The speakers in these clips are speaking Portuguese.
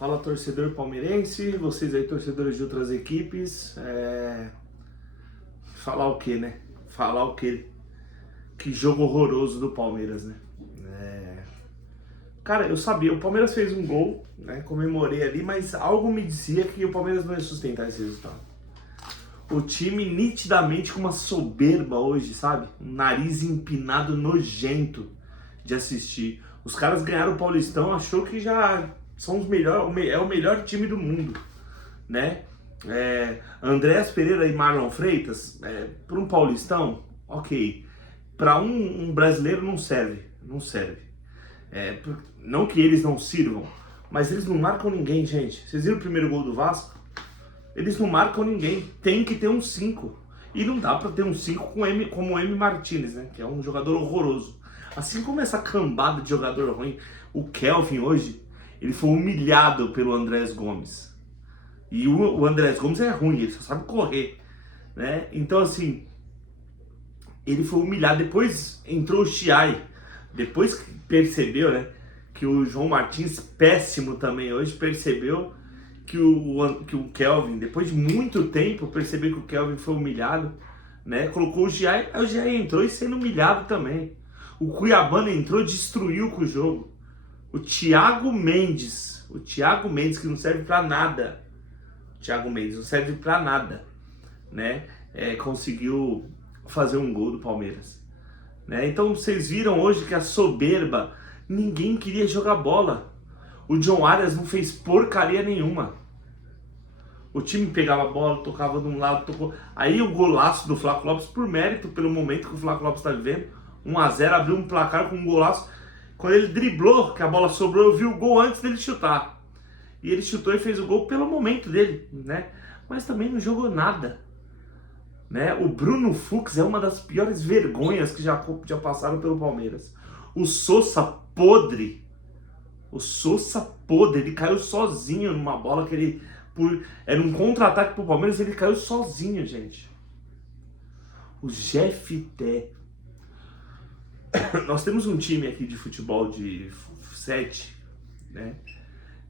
Fala, torcedor palmeirense, vocês aí torcedores de outras equipes, falar o que, né? Falar o que? Que jogo horroroso do Palmeiras, né? Cara, eu sabia, o Palmeiras fez um gol, né? Comemorei ali, mas algo me dizia que o Palmeiras não ia sustentar esse resultado. O time nitidamente com uma soberba hoje, sabe? Um nariz empinado nojento de assistir. Os caras ganharam o Paulistão, achou que já são os melhores, é o melhor time do mundo, né? Andréas Pereira e Marlon Freitas, para um Paulistão, ok. Para um brasileiro não serve, não serve. Não que eles não sirvam, mas eles não marcam ninguém, gente. Vocês viram o primeiro gol do Vasco? Eles não marcam ninguém. Tem que ter um 5. E não dá pra ter um 5 como o M. Martinez, né? Que é um jogador horroroso. Assim como essa cambada de jogador ruim, o Kelvin hoje, ele foi humilhado pelo Andrés Gomes. E o Andrés Gomes é ruim, ele só sabe correr, né? Então, assim, ele foi humilhado. Depois entrou o Chiai. Depois que percebeu, né? Que o João Martins, péssimo também hoje, percebeu que o Kelvin, depois de muito tempo, percebeu que o Kelvin foi humilhado, né? Colocou o Giai, aí o Giai entrou e sendo humilhado também. O Cuiabano entrou e destruiu com o jogo. O Thiago Mendes que não serve pra nada. O Thiago Mendes não serve pra nada, né? Conseguiu fazer um gol do Palmeiras, né? Então vocês viram hoje que a soberba, ninguém queria jogar bola. O John Arias não fez porcaria nenhuma. O time pegava a bola, tocava de um lado, tocou. Aí o golaço do Flávio Lopes, por mérito, pelo momento que o Flávio Lopes está vivendo, 1-0, abriu um placar com um golaço. Quando ele driblou, que a bola sobrou, eu vi o gol antes dele chutar. E ele chutou e fez o gol pelo momento dele, né? Mas também não jogou nada, né? O Bruno Fux é uma das piores vergonhas que já passaram pelo Palmeiras. O Sousa podre, ele caiu sozinho numa bola que ele... Era um contra-ataque pro Palmeiras, ele caiu sozinho, gente. O Jefté. Nós temos um time aqui de futebol de 7, né?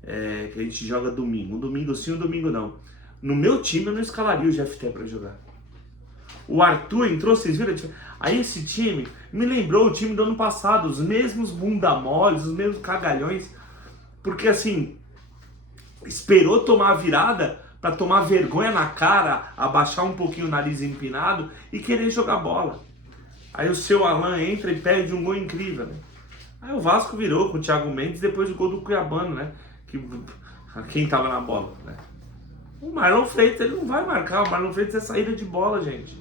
Que a gente joga domingo. Um domingo sim, um domingo não. No meu time eu não escalaria o Jefté pra jogar. O Arthur entrou, vocês viram? Aí esse time me lembrou o time do ano passado, os mesmos bunda moles, os mesmos cagalhões. Porque assim, esperou tomar a virada para tomar vergonha na cara, abaixar um pouquinho o nariz empinado e querer jogar bola. Aí o seu Alan entra e perde um gol incrível, né? Aí o Vasco virou com o Thiago Mendes depois do gol do Cuiabano, né? Quem tava na bola, né? O Marlon Freitas, ele não vai marcar. O Marlon Freitas é saída de bola, gente.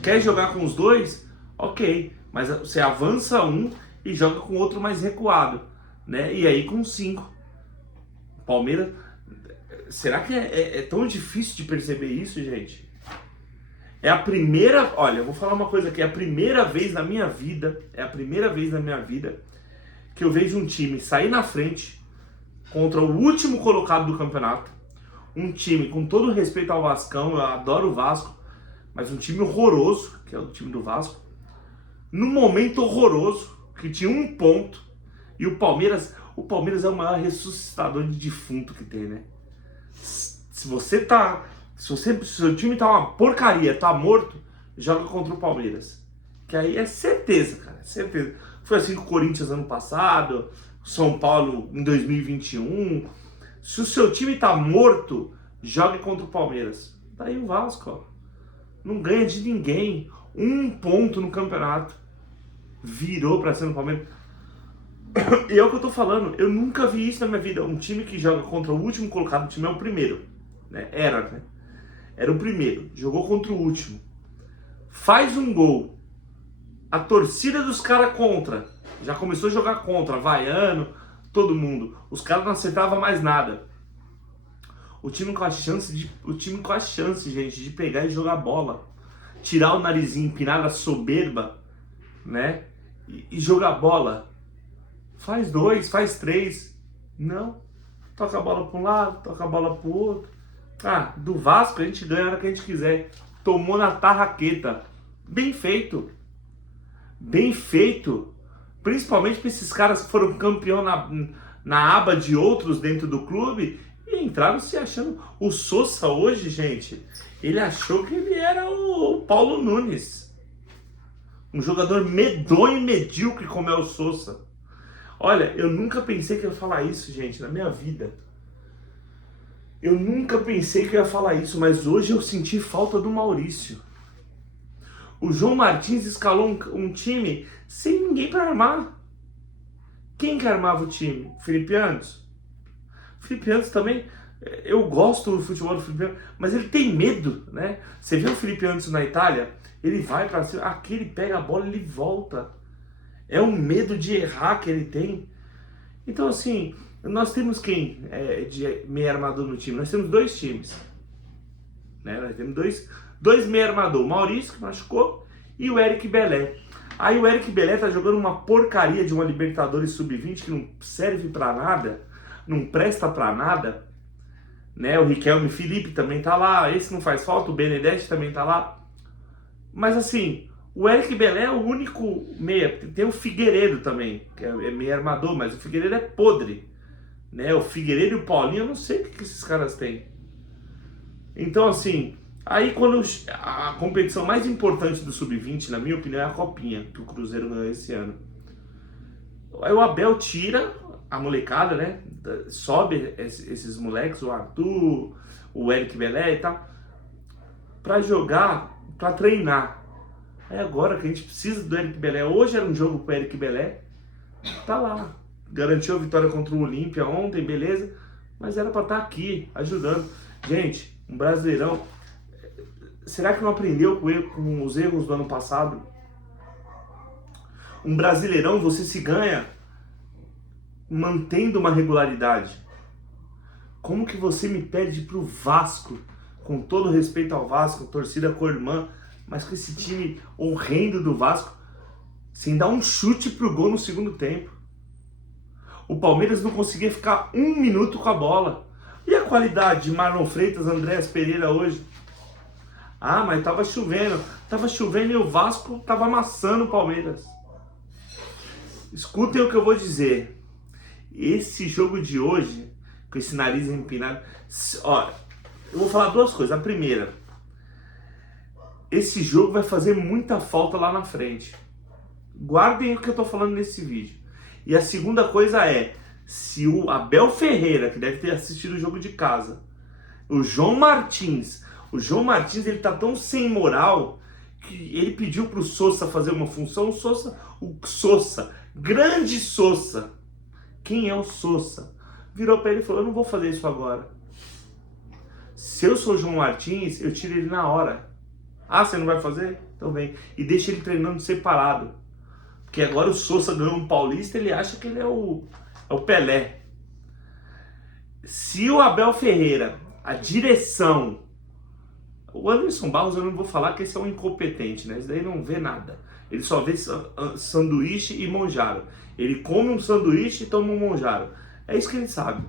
Quer jogar com os dois? Ok. Mas você avança um e joga com outro mais recuado, né? E aí com 5. Palmeiras... Será que é tão difícil de perceber isso, gente? É a primeira... Olha, eu vou falar uma coisa aqui. É a primeira vez na minha vida... que eu vejo um time sair na frente contra o último colocado do campeonato. Um time, com todo respeito ao Vascão, eu adoro o Vasco, mas um time horroroso, que é o time do Vasco, num momento horroroso, que tinha 1 ponto, e o Palmeiras é o maior ressuscitador de defunto que tem, né? Se seu time tá uma porcaria, tá morto, joga contra o Palmeiras. Que aí é certeza, cara, certeza. Foi assim com o Corinthians ano passado, São Paulo em 2021. Se o seu time tá morto, jogue contra o Palmeiras. Daí o Vasco, ó, não ganha de ninguém. 1 ponto no campeonato. Virou pra cima do Palmeiras. E é o que eu tô falando. Eu nunca vi isso na minha vida. Um time que joga contra o último colocado. O time é o primeiro, né? Era o primeiro. Jogou contra o último. Faz um gol. A torcida dos caras contra. Já começou a jogar contra. Vaiano, todo mundo. Os caras não acertavam mais nada. O time com a chance, gente, de pegar e jogar bola. Tirar o narizinho empinado, a soberba, né? E jogar bola. Faz 2, faz 3. Não. Toca a bola para um lado, toca a bola para o outro. Do Vasco a gente ganha a hora que a gente quiser. Tomou na tarraqueta. Bem feito. Bem feito. Principalmente para esses caras que foram campeão na aba de outros dentro do clube e entraram se achando. O Sosa hoje, gente, ele achou que ele era o Paulo Nunes. Um jogador medonho e medíocre como é o Sosa. Olha, eu nunca pensei que eu ia falar isso, gente, na minha vida. Eu nunca pensei que eu ia falar isso, mas hoje eu senti falta do Maurício. O João Martins escalou um time sem ninguém para armar. Quem que armava o time? Felipe Andes? Felipe Andes também, eu gosto do futebol do Felipe Andes, mas ele tem medo, né? Você vê o Felipe Andes na Itália, ele vai para cima, aqui ele pega a bola e ele volta. É um medo de errar que ele tem. Então assim, nós temos quem de meio armador no time? Nós temos dois times. Né? Nós temos dois meio armador, o Maurício, que machucou, e o Eric Belé. Aí o Eric Belé tá jogando uma porcaria de uma Libertadores Sub-20 que não serve pra nada, não presta pra nada, né? O Riquelme Felipe também tá lá, esse não faz falta, o Benedetti também tá lá. Mas assim, o Eric Belé é o único meia, tem o Figueiredo também, que é meio armador, mas o Figueiredo é podre, né? O Figueiredo e o Paulinho, eu não sei o que esses caras têm. Então assim, aí quando a competição mais importante do Sub-20, na minha opinião, é a Copinha, que o Cruzeiro ganhou esse ano. Aí o Abel tira a molecada, né? Sobe esses moleques, o Arthur, o Eric Belé e tal, pra jogar, pra treinar. Aí agora que a gente precisa do Eric Belé, hoje era um jogo pro Eric Belé, tá lá. Garantiu a vitória contra o Olímpia ontem, beleza, mas era pra estar aqui, ajudando. Gente, um Brasileirão, será que não aprendeu com os erros do ano passado? Um Brasileirão você se ganha mantendo uma regularidade. Como que você me perde pro Vasco, com todo respeito ao Vasco, torcida co-irmã, mas com esse time horrendo do Vasco, sem dar um chute pro gol no segundo tempo? O Palmeiras não conseguia ficar um minuto com a bola. E a qualidade de Marlon Freitas, Andréas Pereira hoje? Ah, mas tava chovendo e o Vasco tava amassando o Palmeiras. Escutem o que eu vou dizer. Esse jogo de hoje, com esse nariz empinado, ó, eu vou falar duas coisas. A primeira, esse jogo vai fazer muita falta lá na frente. Guardem o que eu tô falando nesse vídeo. E a segunda coisa é, se o Abel Ferreira, que deve ter assistido o jogo de casa, o João Martins ele tá tão sem moral que ele pediu pro Sosa fazer uma função. O Sosa, grande Sosa. Quem é o Sosa? Virou pra ele e falou, eu não vou fazer isso agora. Se eu sou o João Martins, eu tiro ele na hora. Ah, você não vai fazer? Então vem. E deixa ele treinando separado. Porque agora o Sosa ganhou um paulista, ele acha que ele é o Pelé. Se o Abel Ferreira, a direção... O Anderson Barros eu não vou falar que esse é um incompetente, né? Esse daí não vê nada. Ele só vê sanduíche e monjaro. Ele come um sanduíche e toma um monjaro. É isso que ele sabe,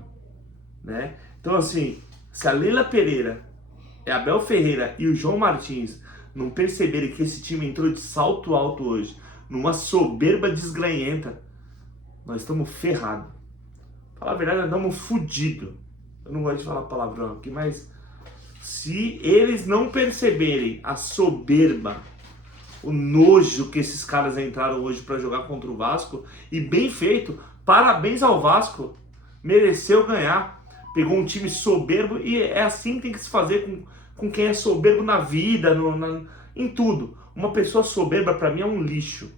né? Então assim, se a Leila Pereira, a Abel Ferreira e o João Martins não perceberem que esse time entrou de salto alto hoje, numa soberba desgranhenta, nós estamos ferrados. Falar a verdade, nós estamos fodidos. Eu não gosto de falar palavrão aqui, mas se eles não perceberem a soberba, o nojo que esses caras entraram hoje para jogar contra o Vasco, e bem feito, parabéns ao Vasco, mereceu ganhar, pegou um time soberbo, e é assim que tem que se fazer com quem é soberbo na vida, em tudo. Uma pessoa soberba para mim é um lixo,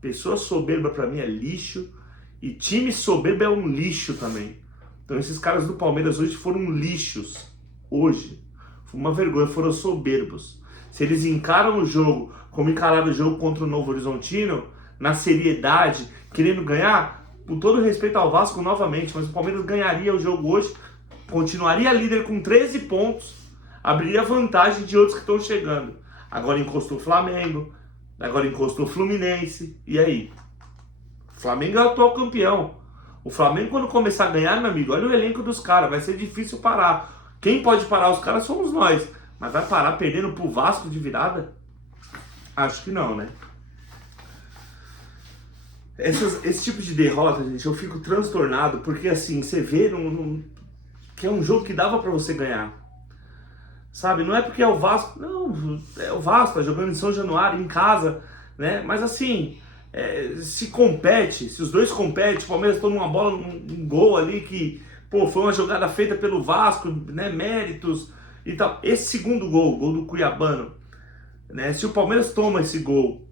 pessoa soberba para mim é lixo, e time soberbo é um lixo também. Então esses caras do Palmeiras hoje foram lixos, hoje. Foi uma vergonha, foram soberbos. Se eles encaram o jogo como encararam o jogo contra o Novo Horizontino, na seriedade, querendo ganhar, com todo respeito ao Vasco novamente, mas o Palmeiras ganharia o jogo hoje, continuaria líder com 13 pontos, abriria vantagem de outros que estão chegando. Agora encostou o Flamengo, agora encostou o Fluminense, e aí? O Flamengo é o atual campeão. O Flamengo, quando começar a ganhar, meu amigo, olha o elenco dos caras, vai ser difícil parar. Quem pode parar os caras somos nós. Mas vai parar perdendo pro Vasco de virada? Acho que não, né? esse tipo de derrota, gente, eu fico transtornado, porque assim, você vê que é um jogo que dava pra você ganhar. Sabe? Não é porque é o Vasco, não, é o Vasco, tá jogando em São Januário, em casa, né? Mas assim, se compete, se os dois competem, o Palmeiras toma uma bola, um gol ali que, pô, foi uma jogada feita pelo Vasco, né? Méritos e tal. Esse segundo gol, o gol do Cuiabano, né? Se o Palmeiras toma esse gol,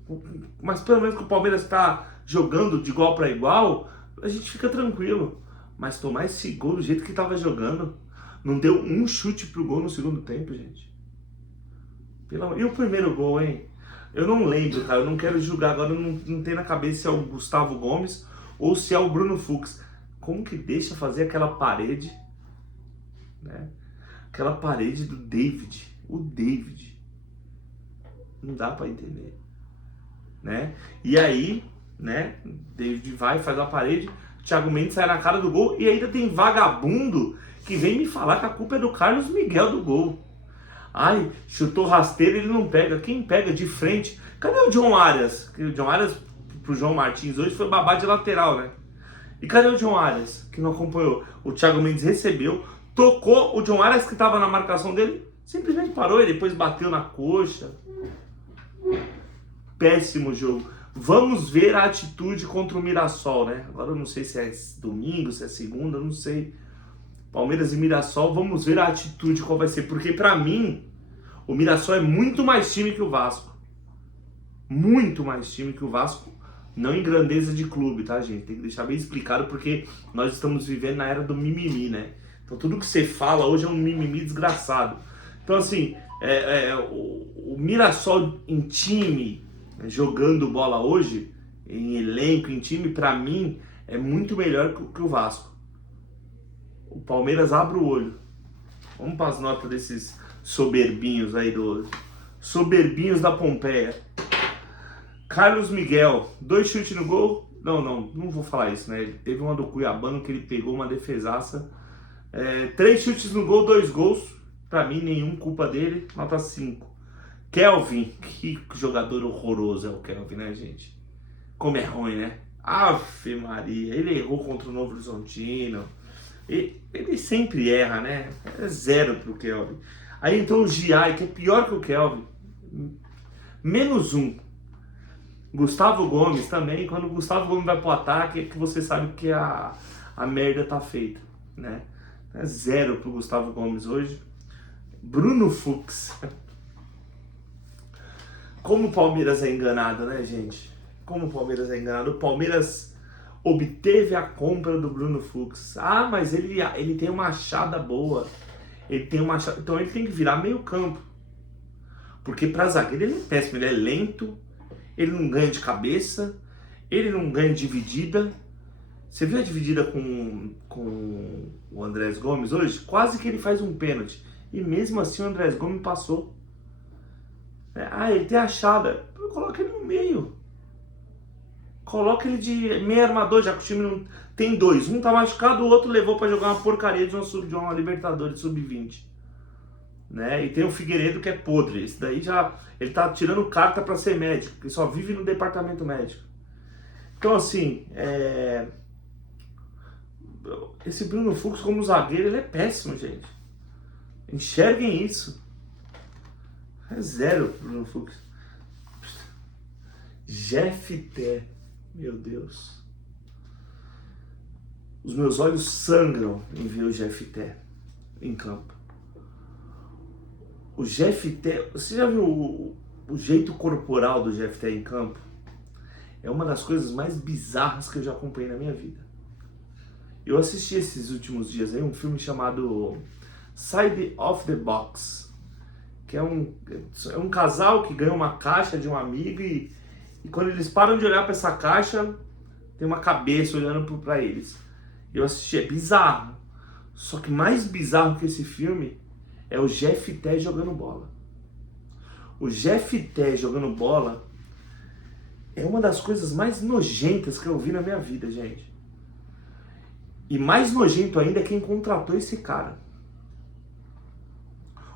mas pelo menos que o Palmeiras está jogando de igual para igual, a gente fica tranquilo. Mas tomar esse gol do jeito que estava jogando, não deu um chute pro gol no segundo tempo, gente. E o primeiro gol, hein? Eu não lembro, cara, eu não quero julgar agora, não tem na cabeça se é o Gustavo Gomes ou se é o Bruno Fux. Como que deixa fazer aquela parede, né? Aquela parede do David, o David. Não dá pra entender, né? E aí, né, David vai, faz a parede, Thiago Mendes sai na cara do gol e ainda tem vagabundo que vem me falar que a culpa é do Carlos Miguel do gol. Ai, chutou rasteiro, ele não pega. Quem pega de frente? Cadê o John Arias? O John Arias pro João Martins hoje foi babá de lateral, né? E cadê o John Arias, que não acompanhou? O Thiago Mendes recebeu, tocou, o John Arias que estava na marcação dele, simplesmente parou e depois bateu na coxa. Péssimo jogo. Vamos ver a atitude contra o Mirassol, né? Agora eu não sei se é domingo, se é segunda, eu não sei. Palmeiras e Mirassol, vamos ver a atitude qual vai ser. Porque pra mim, o Mirassol é muito mais time que o Vasco. Muito mais time que o Vasco. Não em grandeza de clube, tá, gente? Tem que deixar bem explicado porque nós estamos vivendo na era do mimimi, né? Então tudo que você fala hoje é um mimimi desgraçado. Então assim, o Mirassol em time, jogando bola hoje, em elenco, em time, pra mim, é muito melhor que o Vasco. O Palmeiras abre o olho. Vamos para as notas desses soberbinhos aí soberbinhos da Pompeia. Carlos Miguel, 2 chutes no gol. Não vou falar isso, né? Teve uma do Cuiabano que ele pegou uma defesaça. 3 chutes no gol, 2 gols. Pra mim, nenhum culpa dele. Nota 5. Kelvin, que jogador horroroso é o Kelvin, né, gente? Como é ruim, né? Ave Maria, ele errou contra o Novo Horizontino. Ele sempre erra, né? É 0 pro Kelvin. Aí entrou o Giai, que é pior que o Kelvin. -1. Gustavo Gomes também. Quando o Gustavo Gomes vai pro ataque, é que você sabe que a merda tá feita, né? É 0 pro Gustavo Gomes hoje. Bruno Fux. Como o Palmeiras é enganado, né, gente? Como o Palmeiras é enganado. O Palmeiras obteve a compra do Bruno Fux. Ah, mas ele tem uma achada boa. Então ele tem que virar meio campo. Porque pra zagueiro ele é péssimo. Ele é lento. Ele não ganha de cabeça. Ele não ganha dividida. Você viu a dividida com o Andrés Gomes hoje? Quase que ele faz um pênalti. E mesmo assim o Andrés Gomes passou. Ele tem achada. Coloca ele no meio. Coloca ele de meio armador, já que o time não tem 2. Um tá machucado, o outro levou pra jogar uma porcaria de uma Libertadores Sub-20. Né? E tem o Figueiredo que é podre. Esse daí ele tá tirando carta pra ser médico, que só vive no departamento médico. Então assim, esse Bruno Fux como zagueiro, ele é péssimo, gente. Enxerguem isso. É 0 Bruno Fux. Jefté. Meu Deus. Os meus olhos sangram em ver o Jefté em campo. O Jefté, você já viu o jeito corporal do Jefté em campo? É uma das coisas mais bizarras que eu já acompanhei na minha vida. Eu assisti esses últimos dias aí um filme chamado Side of the Box, que é um casal que ganha uma caixa de um amigo e quando eles param de olhar para essa caixa, tem uma cabeça olhando para eles. Eu assisti, é bizarro. Só que mais bizarro que esse filme é o Jefté jogando bola. O Jefté jogando bola é uma das coisas mais nojentas que eu vi na minha vida, gente. E mais nojento ainda é quem contratou esse cara.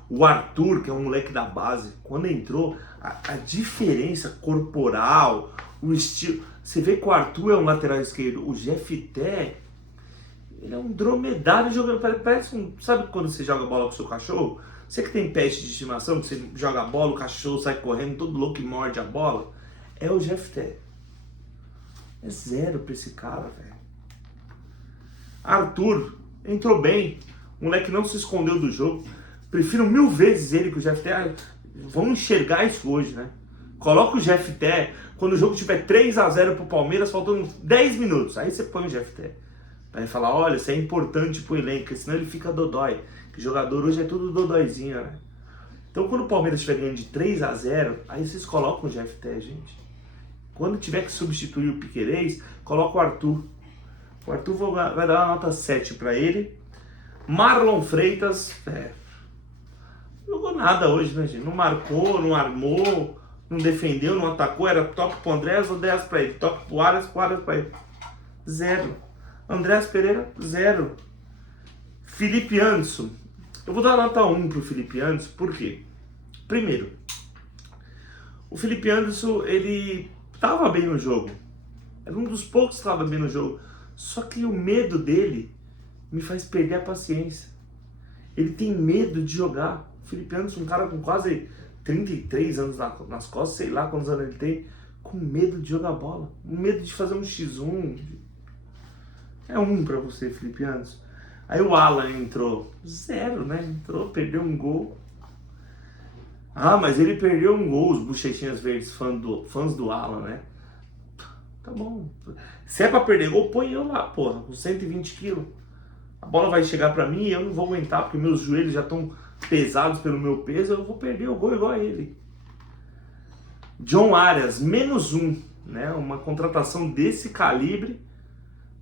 O Arthur, que é um moleque da base, quando entrou, a diferença corporal, o estilo... Você vê que o Arthur é um lateral esquerdo, o Jefté, ele é um dromedário jogando, parece um, sabe quando você joga bola com o seu cachorro? Você que tem pet de estimação, que você joga a bola, o cachorro sai correndo, todo louco e morde a bola, é o Jefté. É zero pra esse cara, velho. Arthur entrou bem, o moleque não se escondeu do jogo. Prefiro 1000 vezes ele que o Jefté. Vamos enxergar isso hoje, né? Coloca o Jefté quando o jogo tiver 3-0 pro Palmeiras, faltando 10 minutos. Aí você põe o Jefté. Aí falar, olha, isso é importante pro elenco, senão ele fica dodói. Que jogador hoje é tudo dodóizinho, né? Então quando o Palmeiras estiver ganhando de 3-0, aí vocês colocam o Jefté, gente. Quando tiver que substituir o Piquerez, coloca o Arthur. O Arthur vai dar uma nota 7 pra ele. Marlon Freitas, não jogou nada hoje, né, gente? Não marcou, não armou, não defendeu, não atacou. Era toque pro Andrés ou 10 pra ele. Toque pro Arias pra ele. Zero. Andrés Pereira, zero. Felipe Anderson. Eu vou dar nota 1 pro Felipe Anderson, por quê? Primeiro, o Felipe Anderson, ele tava bem no jogo. Era um dos poucos que estava bem no jogo. Só que o medo dele me faz perder a paciência. Ele tem medo de jogar. O Felipe Anderson, um cara com quase 33 anos nas costas, sei lá quantos anos ele tem, com medo de jogar bola. Medo de fazer um X1. É 1 pra você, Felipe Anderson. Aí o Alan entrou. Zero, né? Entrou, perdeu um gol. Ah, mas ele perdeu um gol, os bochechinhas verdes, fãs do Alan, né? Tá bom. Se é pra perder gol, põe eu lá, porra, com 120 quilos. A bola vai chegar pra mim e eu não vou aguentar, porque meus joelhos já estão pesados pelo meu peso, eu vou perder o gol igual a ele. John Arias, -1, né? Uma contratação desse calibre,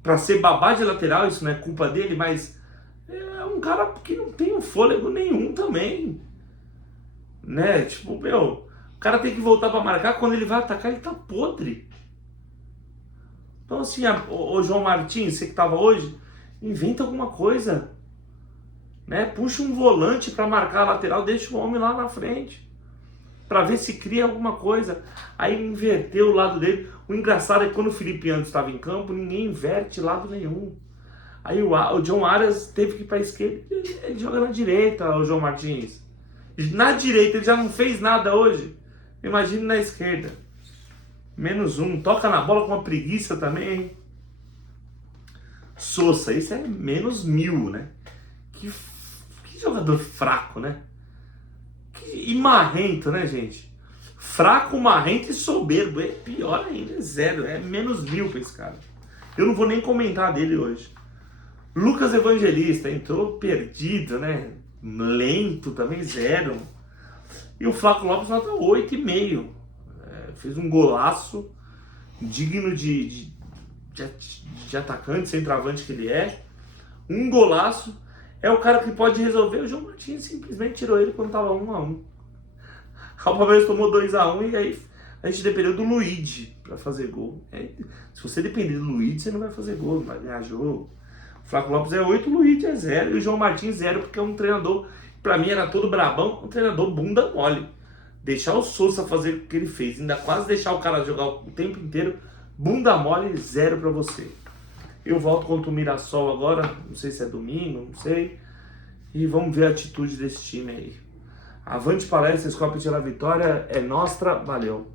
pra ser babá de lateral, isso não é culpa dele, mas é um cara que não tem um fôlego nenhum também. Né? Tipo, meu, o cara tem que voltar pra marcar, quando ele vai atacar, ele tá podre. Então assim, o João Martins, você que tava hoje, inventa alguma coisa, né? Puxa um volante para marcar a lateral, deixa o homem lá na frente, para ver se cria alguma coisa. Aí inverteu o lado dele. O engraçado é que quando o Felipe Anderson estava em campo, ninguém inverte lado nenhum. Aí o John Arias teve que ir para a esquerda, ele joga na direita, o João Martins. Na direita, ele já não fez nada hoje. Imagina na esquerda. -1, toca na bola com uma preguiça também, hein? Sousa, isso é -1000, né? Que jogador fraco, né? E marrento, né, gente? Fraco, marrento e soberbo. É pior ainda, é zero. É -1000 pra esse cara. Eu não vou nem comentar dele hoje. Lucas Evangelista entrou perdido, né? Lento também, zero. E o Flaco Lopes nota 8,5. Fez um golaço digno de atacante, centroavante que ele é. Um golaço. É o cara que pode resolver. O João Martins simplesmente tirou ele quando tava 1-1. O Palmeiras tomou 2-1 e aí a gente dependeu do Luigi para fazer gol. Se você depender do Luigi, você não vai fazer gol, não vai ganhar jogo. O Flaco Lopes é 8, o Luigi é 0 e o João Martins 0, porque é um treinador, para mim era todo brabão, um treinador bunda mole. Deixar o Sousa fazer o que ele fez, ainda quase deixar o cara jogar o tempo inteiro, bunda mole, 0 para você. Eu volto contra o Mirassol agora, não sei se é domingo, não sei. E vamos ver a atitude desse time aí. Avante palestra, Scopit la vitória, é nostra, valeu.